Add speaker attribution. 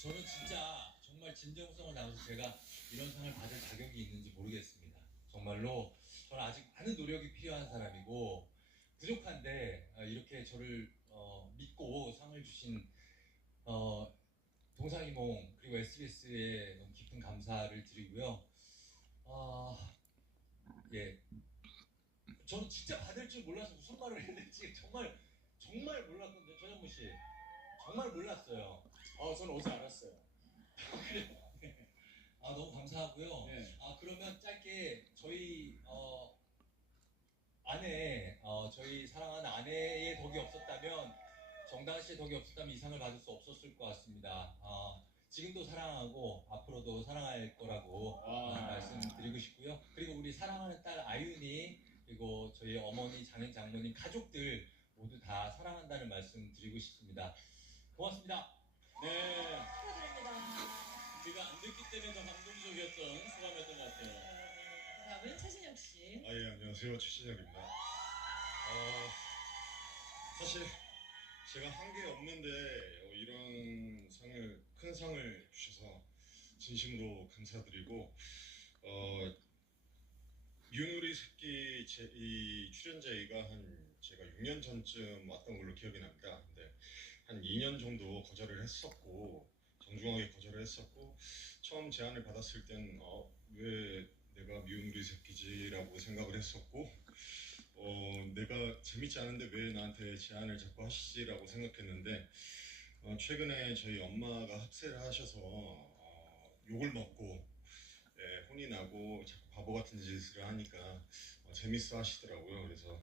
Speaker 1: 저는 진짜 정말 진정성을 다해서 제가 이런 상을 받을 자격이 있는지 모르겠습니다. 정말로 저는 아직 많은 노력이 필요한 사람이고 부족한데 어, 이렇게 저를 어, 믿고 상을 주신 어, 동상이몽 그리고 SBS에 너무 깊은 감사를 드리고요. 아, 예. 저는 진짜 받을 줄 몰라서 무슨 말을 될지 정말 정말 몰랐는데 전현무 씨 정말 몰랐어요.
Speaker 2: 어, 저는 어제 알았어요.
Speaker 1: 아 너무 감사하고요.
Speaker 2: 네.
Speaker 1: 아 그러면 짧게 저희 어 아내 어 저희 사랑하는 아내의 덕이 없었다면 정다은 씨의 덕이 없었다면 이 상을 받을 수 없었을 것 같습니다. 아 지금도 사랑하고 앞으로도 사랑할 거라고
Speaker 2: 와.
Speaker 1: 아, 말씀드리고 싶고요. 그리고 우리 사랑하는 딸 아윤이 그리고 저희 어머니, 장인, 장모님, 가족들 모두 다 사랑한다는 말씀 드리고 싶습니다. 고맙습니다.
Speaker 2: 네.
Speaker 3: 축하드립니다.
Speaker 2: 우리가 안 듣기 때문에 더 감동적이었던 소감이었던 것 같아요.
Speaker 3: 다음은 최신영 씨.
Speaker 4: 아, 예, 안녕하세요. 최신혁입니다. 어, 사실 제가 한 게 없는데 어, 이런 상을, 큰 상을 주셔서 진심으로 감사드리고, 어, 유누리 새끼 제, 이 출연자이가 한 제가 6년 전쯤 왔던 걸로 기억이 납니다. 근데 한 2년 정도 거절을 했었고, 정중하게 거절을 했었고, 처음 제안을 받았을 땐, 어, 왜 내가 미운 우리 새끼지라고 생각을 했었고 어, 내가 재밌지 않은데 왜 나한테 제안을 자꾸 하시지라고 생각했는데 어, 최근에 저희 엄마가 합세를 하셔서 어, 욕을 먹고 예, 혼이 나고 자꾸 바보 같은 짓을 하니까 어, 재밌어 하시더라고요. 그래서